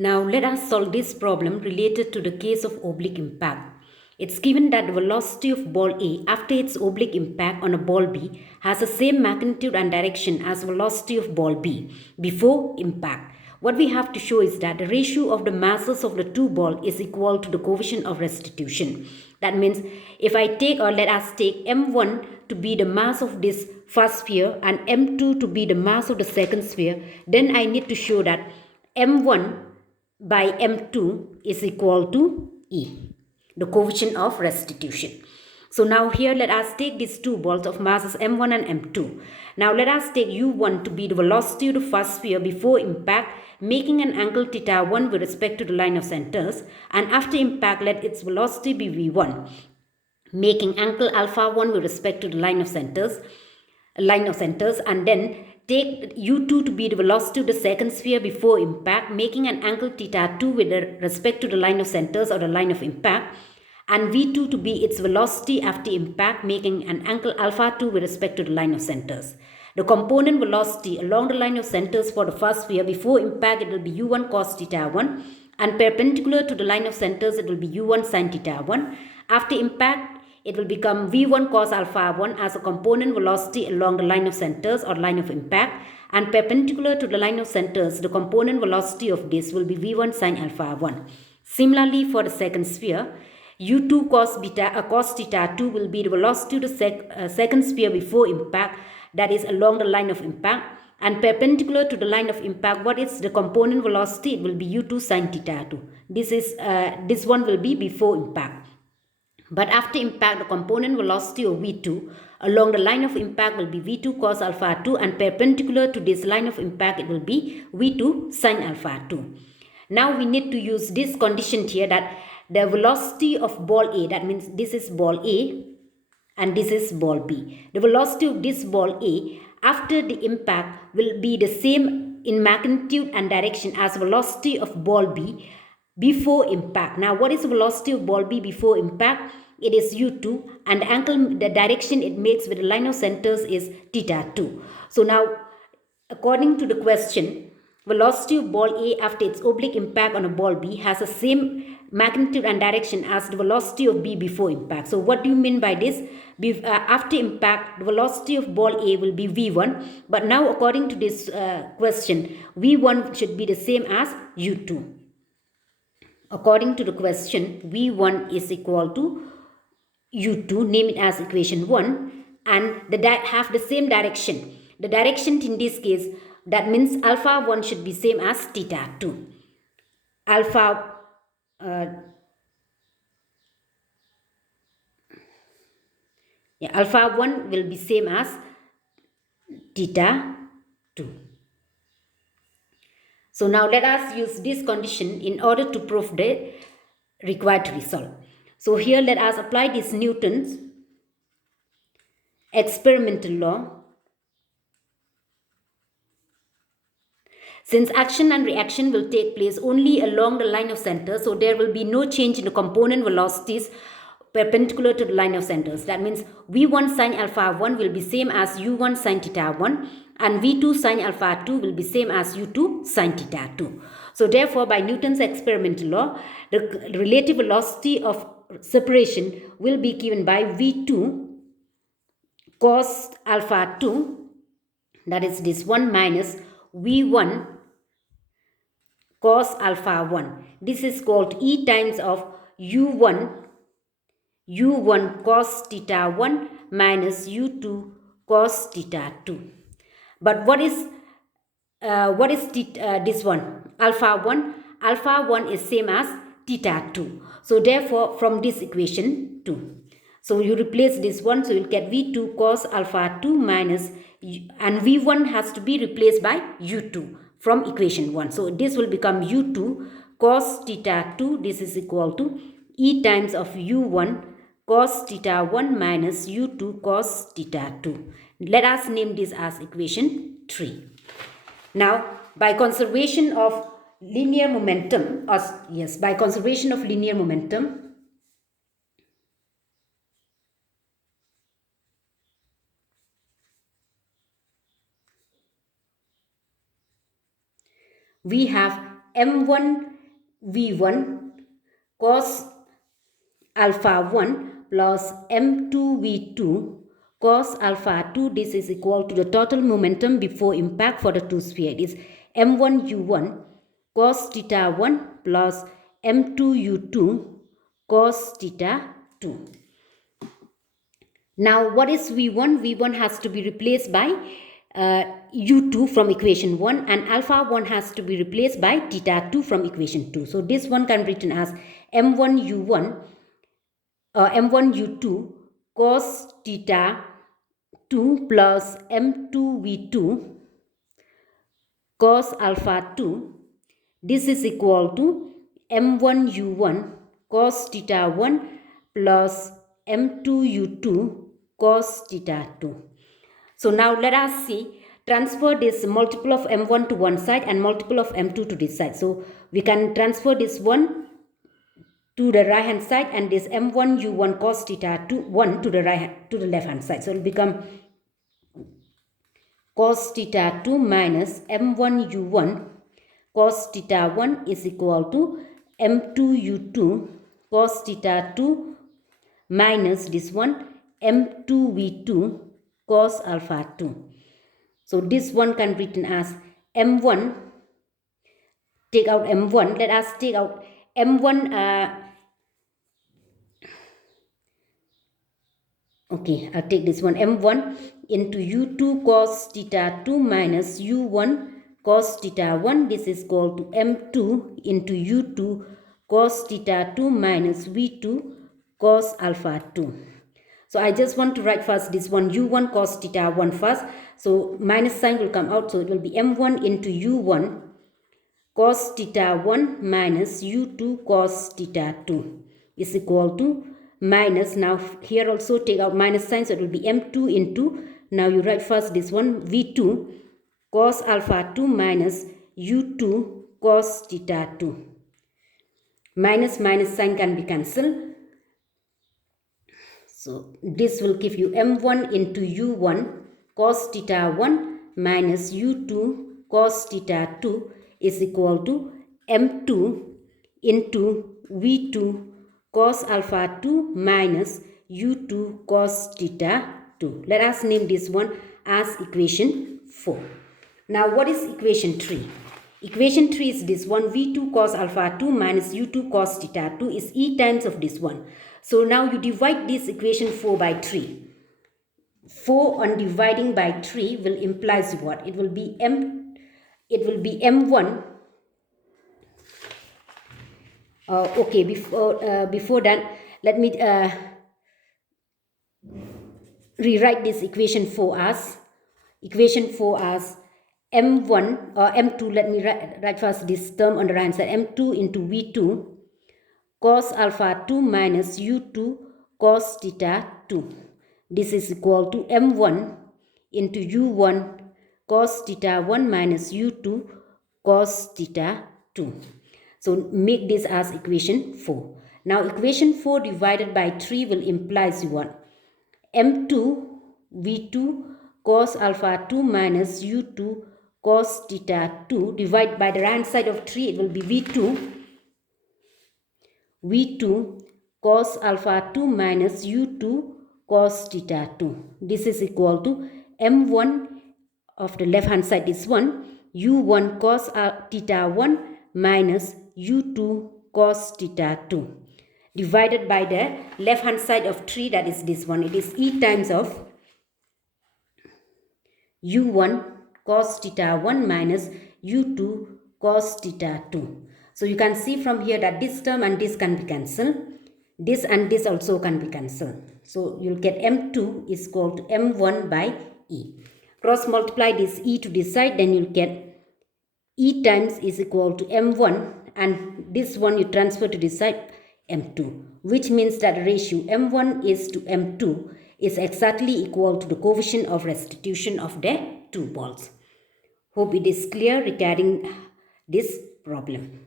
Now let us solve this problem related to the case of oblique impact. It's given that the velocity of ball A after its oblique impact on a ball B has the same magnitude and direction as velocity of ball B before impact. What we have to show is that the ratio of the masses of the two balls is equal to the coefficient of restitution. That means if I take, or let us take M1 to be the mass of this first sphere and M2 to be the mass of the second sphere, then I need to show that M1 by M2 is equal to E, the coefficient of restitution. So now here let us take these two balls of masses M1 and M2. Now let us take U1 to be the velocity of the first sphere before impact, making an angle theta 1 with respect to the line of centers, and after impact let its velocity be V1, making angle alpha 1 with respect to the line of centers, and then take u2 to be the velocity of the second sphere before impact, making an angle theta 2 with respect to the line of centers or the line of impact, and v2 to be its velocity after impact, making an angle alpha 2 with respect to the line of centers. The component velocity along the line of centers for the first sphere before impact, it will be u1 cos theta 1, and perpendicular to the line of centers it will be u1 sin theta 1. After impact it will become v1 cos alpha 1 as a component velocity along the line of centers or line of impact, and perpendicular to the line of centers the component velocity of this will be v1 sin alpha 1. Similarly for the second sphere, u2 cos theta 2 will be the velocity of the second sphere before impact, that is along the line of impact, and perpendicular to the line of impact, what is the component velocity? It will be u2 sin theta 2. This one will be before impact. But after impact, the component velocity of v2 along the line of impact will be v2 cos alpha 2, and perpendicular to this line of impact it will be v2 sin alpha 2. Now we need to use this condition here, that the velocity of ball A, that means this is ball A and this is ball B. The velocity of this ball A after the impact will be the same in magnitude and direction as velocity of ball B before impact. Now what is the velocity of ball B before impact? It is u2, and the direction it makes with the line of centers is theta 2. So now according to the question, velocity of ball A after its oblique impact on a ball B has the same magnitude and direction as the velocity of B before impact. So what do you mean by this? After impact, the velocity of ball A will be v1, but now according to this question, v1 should be the same as u2. According to the question, v1 is equal to u2, name it as equation 1, and have the same direction. The direction in this case, that means alpha 1 should be same as theta 2. Alpha alpha 1 will be same as theta 2. So now let us use this condition in order to prove the required result. So here let us apply this Newton's experimental law. Since action and reaction will take place only along the line of center, so there will be no change in the component velocities perpendicular to the line of centers. That means v1 sin alpha 1 will be same as u1 sin theta 1, and v2 sin alpha 2 will be same as u2 sin theta 2. So therefore, by Newton's experimental law, the relative velocity of separation will be given by v2 cos alpha 2, that is this one, minus v1 cos alpha 1. This is called E times of u1 cos theta 1 minus u2 cos theta 2. But what is this one? Alpha 1. Alpha 1 is same as theta 2. So therefore, from this equation 2. So you replace this one, so you'll get v2 cos alpha 2 minus, and v1 has to be replaced by u2 from equation 1. So this will become u2 cos theta 2. This is equal to E times of u1 cos theta 1 minus u2 cos theta 2. Let us name this as equation 3. Now, by conservation of linear momentum, we have m1 v1 cos alpha 1 plus m2 v2 cos alpha 2. This is equal to the total momentum before impact for the two sphere. It is m1 u1 cos theta 1 plus m2 u2 cos theta 2. Now what is v1? v1 has to be replaced by u2 from equation 1, and alpha 1 has to be replaced by theta 2 from equation 2. So this one can be written as m1 u1 m1 u2 cos theta 2 plus m2 v2 cos alpha 2. This is equal to m1 u1 cos theta 1 plus m2 u2 cos theta 2. So now let us see, transfer this multiple of m1 to one side and multiple of m2 to this side. So we can transfer this one to the right hand side and this m1 u1 cos theta 2 1 to the left hand side. So it will become cos theta 2 minus m1 u1 cos theta 1 is equal to m2 u2 cos theta 2 minus this one m2 v2 cos alpha 2. So this one can be written as m1, take out m1, let us take out m1 okay, I'll take this one m1 into u2 cos theta 2 minus u1 cos theta 1. This is equal to m2 into u2 cos theta 2 minus v2 cos alpha 2. So I just want to write first this one u1 cos theta 1 first. So minus sign will come out. So it will be m1 into u1 cos theta 1 minus u2 cos theta 2 is equal to minus. Now here also take out minus sign. So it will be m2 into, now you write first this one v2 cos alpha 2 minus u2 cos theta 2. Minus sign can be cancelled. So this will give you m1 into u1 cos theta 1 minus u2 cos theta 2 is equal to m2 into v2 cos alpha 2 minus u2 cos theta 2. Let us name this one as equation 4. Now what is equation 3? Equation 3 is this one v2 cos alpha 2 minus u2 cos theta 2 is e times of this one. So now you divide this equation 4 by 3. 4 on dividing by 3 will implies what? It will be m1. Okay, before that, let me rewrite this equation 4 as m1 or m2. Let me write first this term on the right hand side, m2 into v2 cos alpha 2 minus u2 cos theta 2. This is equal to m1 into u1 cos theta 1 minus u2 cos theta 2. So make this as equation 4. Now equation 4 divided by 3 will implies what? m2 v2 cos alpha 2 minus u2 cos theta 2 divided by the right hand side of 3, it will be v2 cos alpha 2 minus u2 cos theta 2. This is equal to m1 of the left hand side is 1 u1 cos theta 1 minus u2 cos theta 2 divided by the left hand side of 3, that is this one. It is e times of u1 cos theta 1 minus u2 cos theta 2. So you can see from here that this term and this can be cancelled. This and this also can be cancelled. So you'll get m2 is equal to m1 by e. Cross multiply this e to this side, then you'll get e times is equal to m1, and this one you transfer to this side m2, which means that the ratio m1 is to m2 is exactly equal to the coefficient of restitution of the two balls. Hope it is clear regarding this problem.